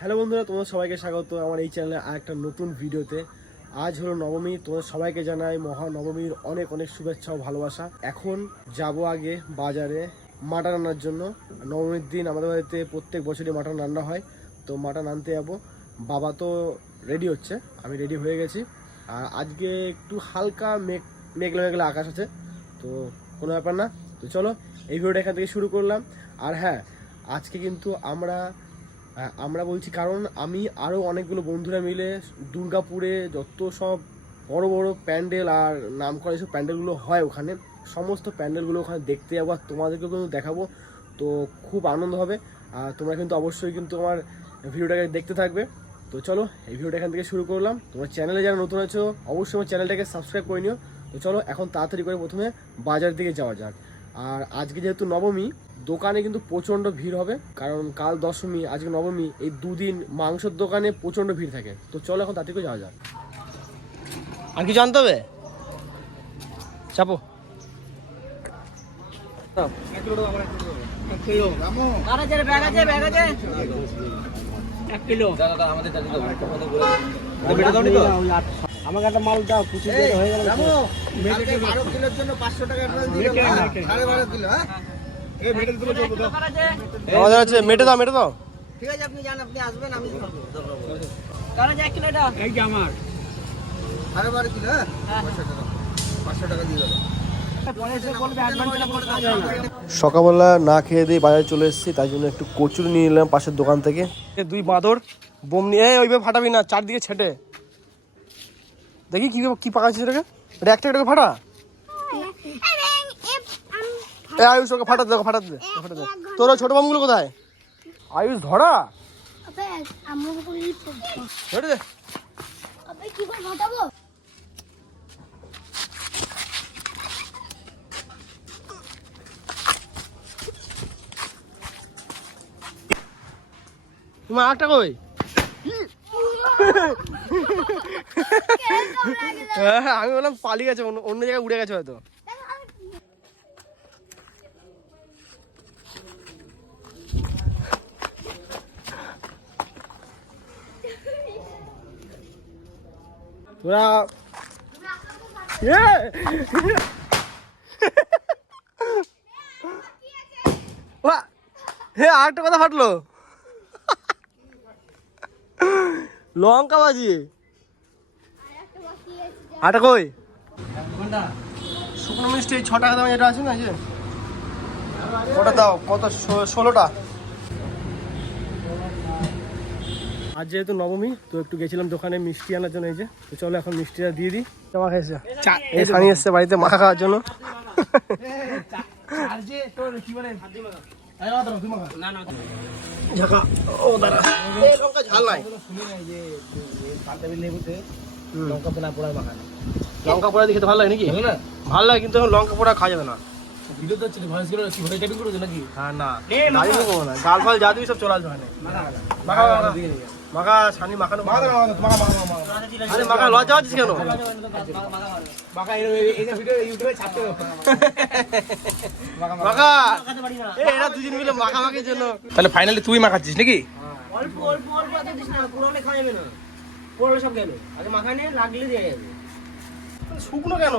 Hello বন্ধুরা, তোমাদের সবাইকে স্বাগত আমার এই চ্যানেলে আর একটা নতুন ভিডিওতে। আজ হলো নবমী, তোমাদের সবাইকে জানাই মহানবমীর অনেক অনেক শুভেচ্ছা ও ভালোবাসা। এখন যাব আগে বাজারে মাটন রান্নার জন্য। নবমীর দিন আমাদের বাড়িতে প্রত্যেক বছরই মাটন রান্না হয়, তো মাটন আনতে যাবো। বাবা তো রেডি হচ্ছে, আমি রেডি হয়ে গেছি। আর আজকে একটু হালকা মেঘলা মেঘলা আকাশ আছে, তো কোনো ব্যাপার না। তো চলো এই ভিডিওটা এখান থেকে শুরু করলাম। আর হ্যাঁ, আজকে কিন্তু আমরা বলছি কারণ আমি আরও অনেকগুলো বন্ধুরা মিলে দুর্গাপুরে যত সব বড় বড় প্যান্ডেল আর নাম করা এইসব প্যান্ডেলগুলো হয় ওখানে, সমস্ত প্যান্ডেলগুলো ওখানে দেখতে যাবো আর তোমাদেরকেও কিন্তু দেখাবো। তো খুব আনন্দ হবে। আর তোমরা কিন্তু অবশ্যই কিন্তু আমার ভিডিওটাকে দেখতে থাকবে। তো চলো এই ভিডিওটা এখান থেকে শুরু করলাম। তোমার চ্যানেলে যারা নতুন আছো অবশ্যই আমার চ্যানেলটাকে সাবস্ক্রাইব করে নিও। তো চলো এখন তাড়াতাড়ি করে প্রথমে বাজারের দিকে যাওয়া যাক। আর আজকে যেহেতু নবমী, দোকানে কিন্তু প্রচণ্ড ভিড় হবে, কারণ কাল দশমী আজকে নবমী, এই দুদিন মাংসের দোকানে প্রচণ্ড ভিড় থাকে। তো চলো এখন তাড়াতাড়ি করে যাওয়া যাক। আর কি জানতে হবে? চাপো। আমাকে একটা মাল দাও, খুশি হয়ে গেল। 12 কিলোর জন্য 500 টাকা অ্যাডভান্স দিয়ে দাও। 12.5 কিলো। হ্যাঁ আমাদের আছে, মেটে দাও ঠিক আছে। আপনি যান, আপনি আসবেন, আমি কারা যায় কিলোটা এই যে আমার 12.5 কিলো। হ্যাঁ 500 টাকা দিয়ে দাও। সকালবেলা না খেয়ে দিয়ে বাজারে চলে এসেছি, তাই জন্য একটু কচুরি নিয়ে নিলাম পাশের দোকান থেকে। দুই বাঁদর বোম নিয়ে ওইভাবে ফাটাবি না, চারদিকে ছেটে দেখি কি পাকাচ্ছে সেটাকে। এটা একটা ফাটা। আয়ুষ ওকে ফাটাতে দে। তোর ছোট বামগুলো কোথায়? আয়ুষ ধরা ধরে দে। তোমার আটটা কই? আমি বললাম পালিয়ে গেছে, অন্য জায়গায় উড়ে গেছে হয়তো। তোরা আরেকটা কথা ফাটলো, লঙ্কা বাজি। আটা কই? শুকনো মিষ্টি 6 টাকা দাম যেটা আছে না, যে ওটা দাও। কত? 16টা। আজ যেহেতু নবমী, তো একটু গেছিলাম দোকানে মিষ্টি আনার জন্য। এই যে, তো চলো এখন মিষ্টিটা দিয়ে দিই। মাখা খেয়েছে, এই সানি এসছে বাড়িতে মাখা খাওয়ার জন্য। লঙ্কা পোড়া দিয়ে খেতে ভালো লাগে নাকি? ভালো লাগে, কিন্তু লঙ্কা পোড়া খাওয়া যাবে না। গাল ফাল যা দিবি সব চলে আসবে। মাখা ছানি মাখানো মাখা লজ্জা হচ্ছিস কেন? মাখা এরা দুজন মিলে মাখামাখির জন্য। তাহলে ফাইনালি তুই মাখাচ্ছিস নাকি? শুকনো কেন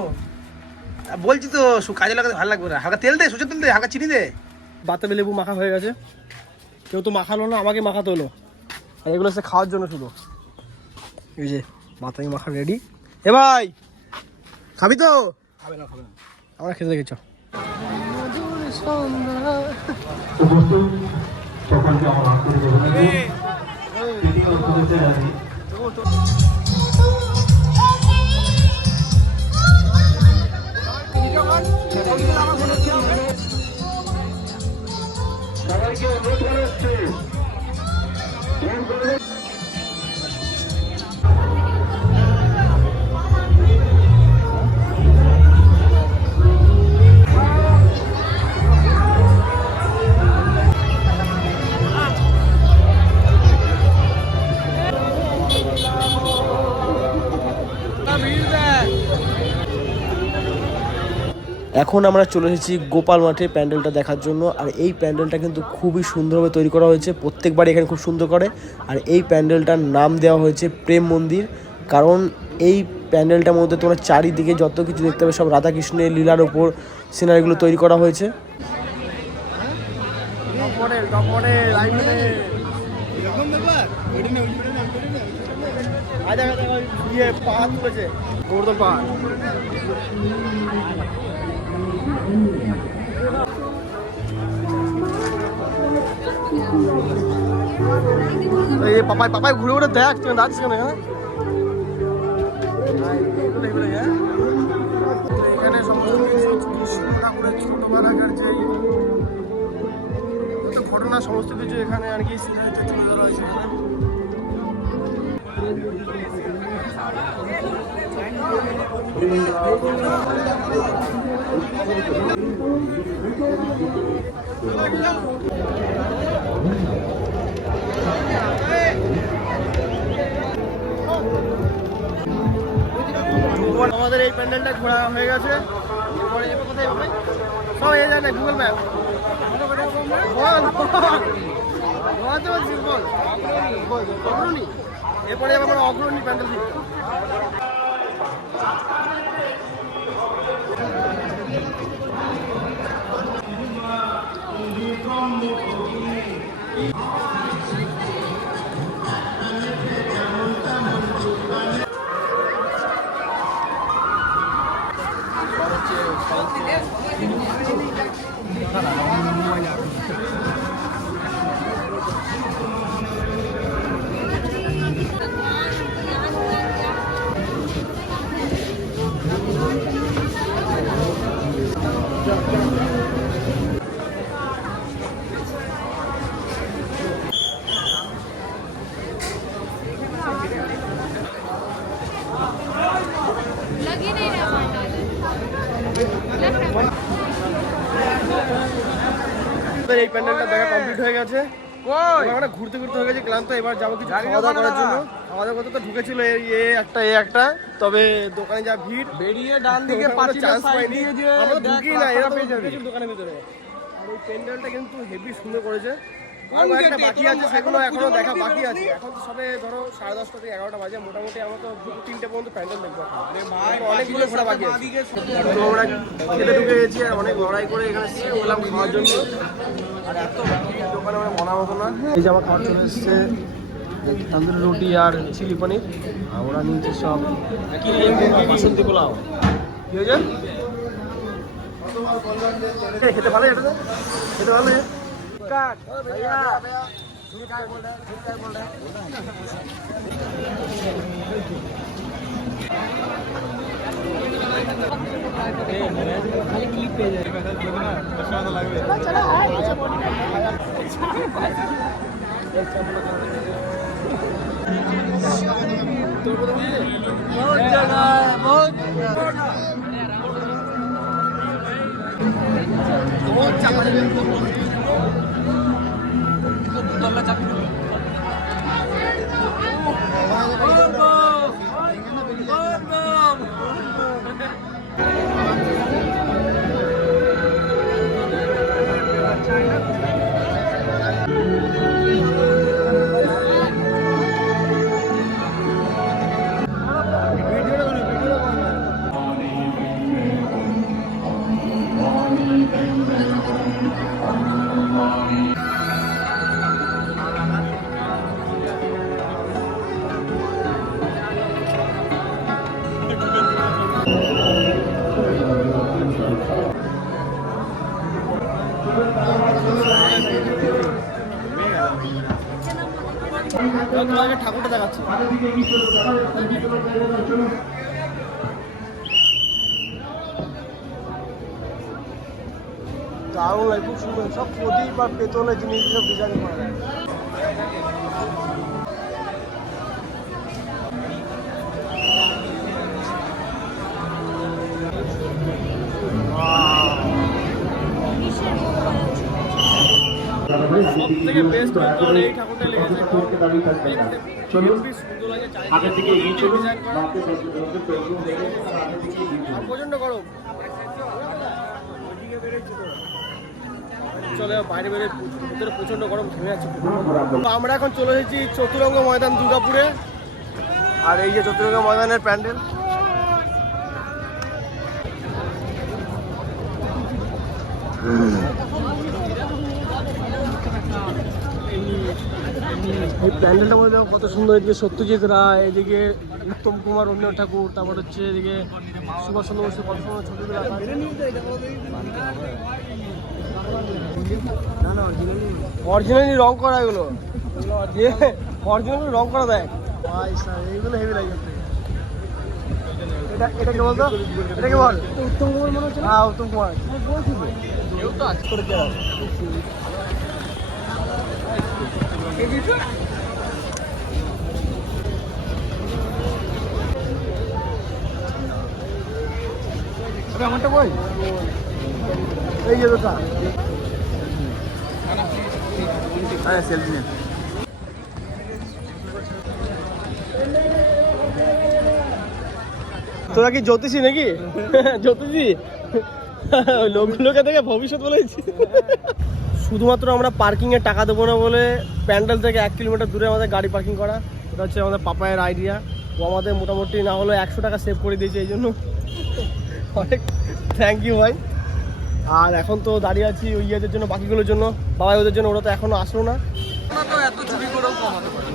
বলছি তো, কাজে লাগাতে ভালো লাগবে না। হালকা তেল দে, সরষের তেল দে, হালকা চিনি দে। বাতাবি লেবু মাখা হয়ে গেছে। কেউ তো মাখালো না, আমাকে মাখাতে হলো। আর এগুলো হচ্ছে খাওয়ার জন্য শুধু। এই যে বাতাবি মাখা রেডি। এ ভাই খাবি তো? খাবে না আমরা খেতে দেখেছ। সবাইকে অনুরোধ করা হচ্ছে এখন আমরা চলে এসেছি গোপাল মাঠে প্যান্ডেলটা দেখার জন্য। আর এই প্যান্ডেলটা কিন্তু খুবই সুন্দরভাবে তৈরি করা হয়েছে, প্রত্যেকবার এখানে খুব সুন্দর করে। আর এই প্যান্ডেলটার নাম দেওয়া হয়েছে প্রেম মন্দির, কারণ এই প্যান্ডেলটার মধ্যে তোমরা চারিদিকে যত কিছু দেখতে পাবে সব রাধাকৃষ্ণের লীলার ওপর সিনারিগুলো তৈরি করা হয়েছে। পাপাই পাপাই ঘুরে ঘুরে দেখ, তুই যাচ্ছিস কেন এখানে? সমস্ত কৃষ্ণ ঠাকুরের ছোটবেলাকার যে ঘটনা সমস্ত কিছু এখানে আর কি সিনারিতে তুলে ধরা হয়েছে। আমাদের এই প্যান্ডেলটা ঘোরা হয়ে গেছে। এরপরে যাবো কোথায়? সব এই যায় না গুগল ম্যাপ। এরপরে যাবো আমরা অগ্রণী প্যান্ডেল দেখতে। এই প্যান্ডেলটা দেখা কমপ্লিট হয়ে গেছে। আমরা ঘুরতে ঘুরতে হয়ে গেছে ক্লান্ত। এবার যাবো কিছু খাওয়া দাওয়া করার জন্য। খাওয়া দাওয়া করতে তো ঢুকেছিল এ একটা, তবে দোকানে যা ভিড়, বেরিয়ে ডান দিকে চান্স পাইনি, আমরা ঢুকি না এরা পেয়ে যাবে দোকানের ভিতরে। আর এই প্যান্ডেলটা কিন্তু হেভি সুন্দর করেছে। আর একটা বাকি আছে, সেগুলো এখনো দেখা বাকি আছে। এখন তো সবে ধরো 10:30 থেকে 11টা বাজে, মোটামুটি আমরা তো 2-3টে পর্যন্ত প্যান্ডেল দেখবো। অনেকগুলো ঘোরা বাকি আছে। তো আমরা খেতে ঢুকে গেছি আর অনেক লড়াই করে এখানে এলাম খাওয়ার জন্য। আর এত দোকানে আমরা মনে হতো না। এই যে আমার খাওয়ার চলে এসছে তন্দুরি রুটি আর চিলি পনির। আমরা নিয়েছি সব বাসন্তী পোলাও। কি হয়েছে? খেতে ভালো, এটা খেতে ভালো। भैया बहुत जगह बहुत তোমাকে ঠাকুরটা দেখাচ্ছি। দারুণ লাগে, খুব সুন্দর। সব প্রদীপ আর পেতলের জিনিস সব ডিজাইন করা যায়। সব থেকে বেস্ট এই ঠাকুরটা লেগেছে। প্রচন্ড গরম। চলে বাইরে বেরোয় ভিতরে প্রচন্ড গরম ঘেমে যাচ্ছে। তো আমরা এখন চলে এসেছি চতুরঙ্গ ময়দান দুর্গাপুরে। আর এই যে চতুরঙ্গ ময়দানের প্যান্ডেল। এই প্যান্ডেলটা বলতে কত সুন্দর। এদিকে সত্যজিৎ রায়, এদিকে উত্তম কুমার, রবীন্দ্রনাথ ঠাকুর, তারপর হচ্ছে এদিকে সুভাষ চন্দ্র বসু, কত সুন্দর ছবিগুলো আঁকা আছে। অরিজিনালি রং করা এগুলো, অরিজিনালি রং করা দেখ ভাই স্যার, এইগুলো হেভি লাগে। এটা কে বলতো? এটাকে বল উত্তম কুমার মনে হচ্ছে। হ্যাঁ উত্তম কুমার। আমারটা বই এই যে দুটা। হ্যাঁ সেলফি নেন। তোরা কি জ্যোতিষী নাকি? জ্যোতিষী লোকগুলোকে দেখে ভবিষ্যৎ বলেছি। শুধুমাত্র আমরা পার্কিং এর টাকা দেবো না বলে প্যান্ডেল থেকে 1 কিলোমিটার দূরে আমাদের গাড়ি পার্কিং করা। এটা হচ্ছে আমাদের পাপায়ের আইডিয়া। ও আমাদের মোটামুটি না হলে 100 টাকা সেভ করে দিয়েছে, এই জন্য অনেক থ্যাংক ইউ ভাই। আর এখন তো দাঁড়িয়ে আছি ওই ইয়েদের জন্য, বাকিগুলোর জন্য, বাবাই ওদের জন্য। ওরা তো এখনো আসলো না। এত চুরি করেও কমাতে পারে।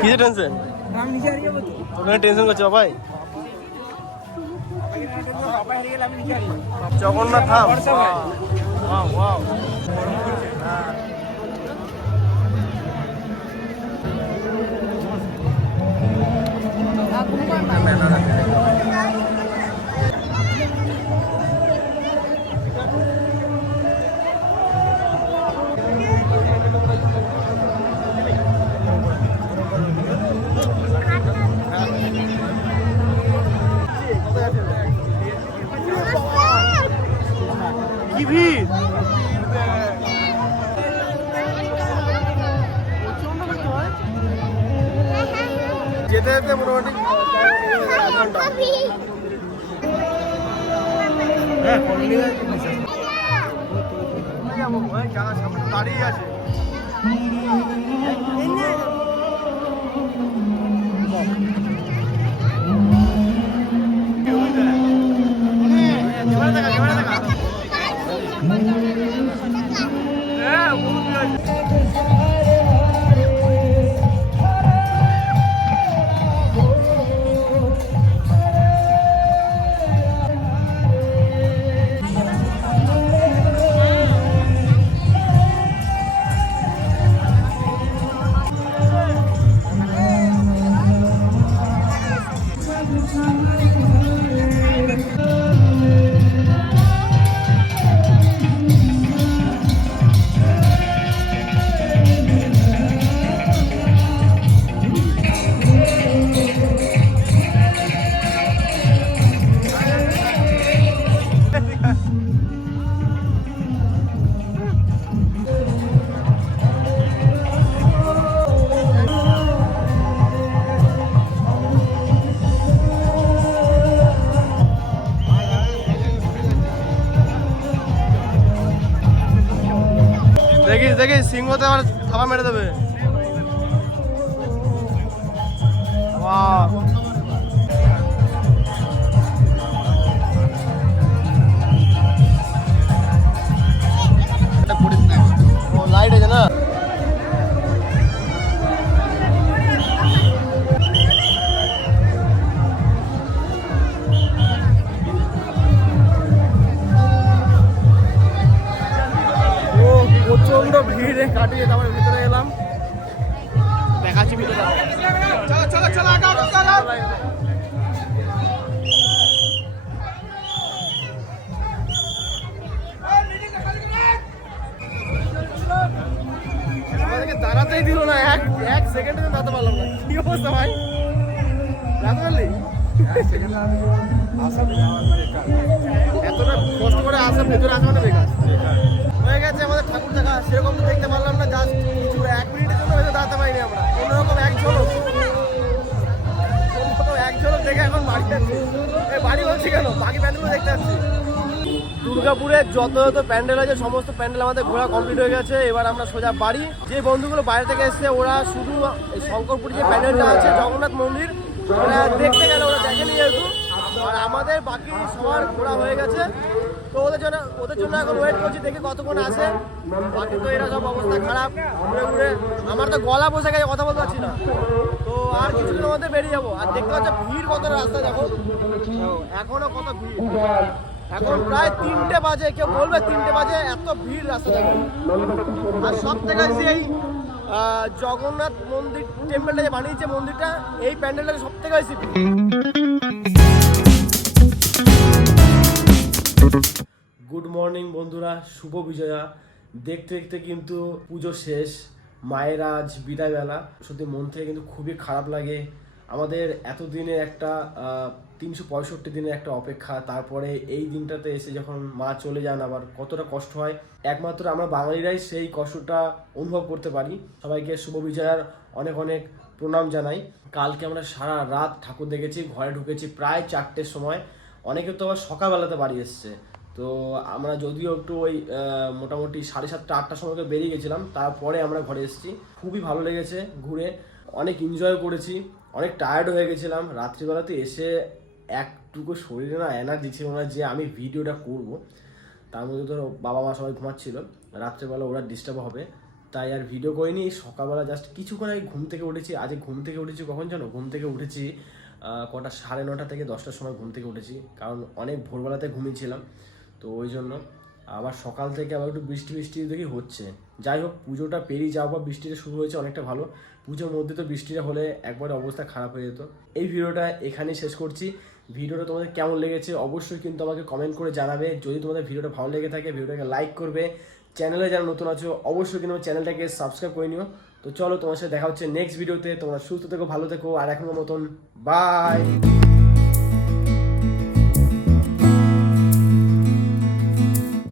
কিসে টেনশন? ওখানে টেনশন করছো ভাই? জগন্নাথ ধাম। কি ভিড়! যেতে যেতে মোটামুটি দাঁড়িয়ে আছে। দেখিস দেখিস সিংহতে আবার থাবা মেরে দেবে। লাইট আছে না? প্রচন্ড ভিড়ে কাটিয়ে তারপরে ভিতরে এলাম, দেখাচ্ছি ভিতরে। চলো চলো চলো আমাদেরকে দাঁড়াতেই দিল না, এক সেকেন্ডে দাঁড়াতে পারলাম না। কি অবস্থা ভাই, দাঁড়াতে পারলি? এতটা কষ্ট করে আসার ভেতরে আসা মানে বেকার হয়ে গেছে আমাদের ঠাকুর দেখা। সেরকম তো দেখতে পারলাম না, জাস্ট কিছু 1 মিনিটের জন্য হয়তো দাঁড়াতে পারিনি আমরা। কোনোরকম এক ঝলক দেখে এখন বাড়ি যাচ্ছি। বাড়ি বলছি কেন, বাকি প্যান্ডেলগুলো দেখতে যাচ্ছি। দুর্গাপুরে যত যত প্যান্ডেল আছে সমস্ত প্যান্ডেল আমাদের ঘোরা কমপ্লিট হয়ে গেছে। এবার আমরা সোজা বাড়ি। যে বন্ধুগুলো বাইরে থেকে এসছে ওরা শুধু এই শঙ্করপুর যে প্যান্ডেলটা আছে জগন্নাথ মন্দির ওরা দেখতে গেলে, ওরা দেখেনি যেহেতু। আর আমাদের বাকি সবার ঘোরা হয়ে গেছে, তো ওদের জন্য এখন ওয়েট করছি, দেখি কতক্ষণ আসে। বাকি তো এরা সব অবস্থা খারাপ, ঘুরে ঘুরে আমার তো গলা বসে গেছে, কথা বলতে পারছি না। তো আর কিছুদিনের মধ্যে বেরিয়ে যাবো। আর দেখতে পাচ্ছ ভিড় কত রাস্তা, দেখো এখনো কত ভিড়। এখন প্রায় 3টে বাজে, কেউ বলবে 3টে বাজে, এত ভিড় রাস্তা দেখো। আর সব থেকে বেশি এই জগন্নাথ মন্দির টেম্পলটা যে বানিয়েছে মন্দিরটা, এই প্যান্ডেলটা সব থেকে বেশি ভিড়। গুড মর্নিং বন্ধুরা, শুভ বিজয়া। দেখতে দেখতে কিন্তু পুজো শেষ, মায়ের আজ বিদায়বেলা। সত্যি মন থেকে কিন্তু খুবই খারাপ লাগে। আমাদের এতদিনের একটা 365 দিনের একটা অপেক্ষা, তারপরে এই দিনটাতে এসে যখন মা চলে যান আবার কতটা কষ্ট হয়, একমাত্র আমরা বাঙালিরাই সেই কষ্টটা অনুভব করতে পারি। সবাইকে শুভ বিজয়ার অনেক অনেক প্রণাম জানাই। কালকে আমরা সারা রাত ঠাকুর দেখেছি, ঘরে ঢুকেছি প্রায় 4টের সময়। অনেকে তো আবার সকালবেলাতে বাড়ি এসছে। তো আমরা যদিও একটু ওই মোটামুটি 7:30 8টার সময় বেরিয়ে গেছিলাম, তারপরে আমরা ঘরে এসেছি। খুবই ভালো লেগেছে ঘুরে, অনেক এনজয় করেছি, অনেক টায়ার্ড হয়ে গেছিলাম। রাত্রিবেলাতে এসে একটুকু শরীরে না এনার্জি ছিল না যে আমি ভিডিওটা করব। তার মধ্যে ধরো বাবা মা সবাই ঘুমাচ্ছিল, রাত্রেবেলা ওরা ডিস্টার্ব হবে, তাই আর ভিডিও করিনি। সকালবেলা জাস্ট কিছুক্ষণ আগে ঘুম থেকে উঠেছি। আজ ঘুম থেকে উঠেছি কখন জানো? ঘুম থেকে উঠেছি কটা 9:30 থেকে 10টার সময় ঘুম থেকে উঠেছি, কারণ অনেক ভোরবেলাতে ঘুমিয়েছিলাম। তো ওই জন্য আবার সকাল থেকে আবার একটু বৃষ্টি দেখি হচ্ছে। যাই হোক, পুজোটা পেরিয়ে যাওয়া বা বৃষ্টিটা শুরু হয়েছে অনেকটা ভালো। পুজোর মধ্যে তো বৃষ্টিটা হলে একবারে অবস্থা খারাপ হয়ে যেত। এই ভিডিওটা এখানেই শেষ করছি। ভিডিওটা তোমাদের কেমন লেগেছে অবশ্যই কিন্তু আমাকে কমেন্ট করে জানাবে। যদি তোমাদের ভিডিওটা ভালো লেগে থাকে ভিডিওটাকে লাইক করবে। চ্যানেলে যারা নতুন আছো অবশ্যই কিন্তু চ্যানেলটাকে সাবস্ক্রাইব করে নিও। তো চলো, তোমার সাথে দেখা হচ্ছে নেক্সট ভিডিওতে। তোমরা সুস্থ থেকো, ভালো থেকো, আর এখনো মতন বাই।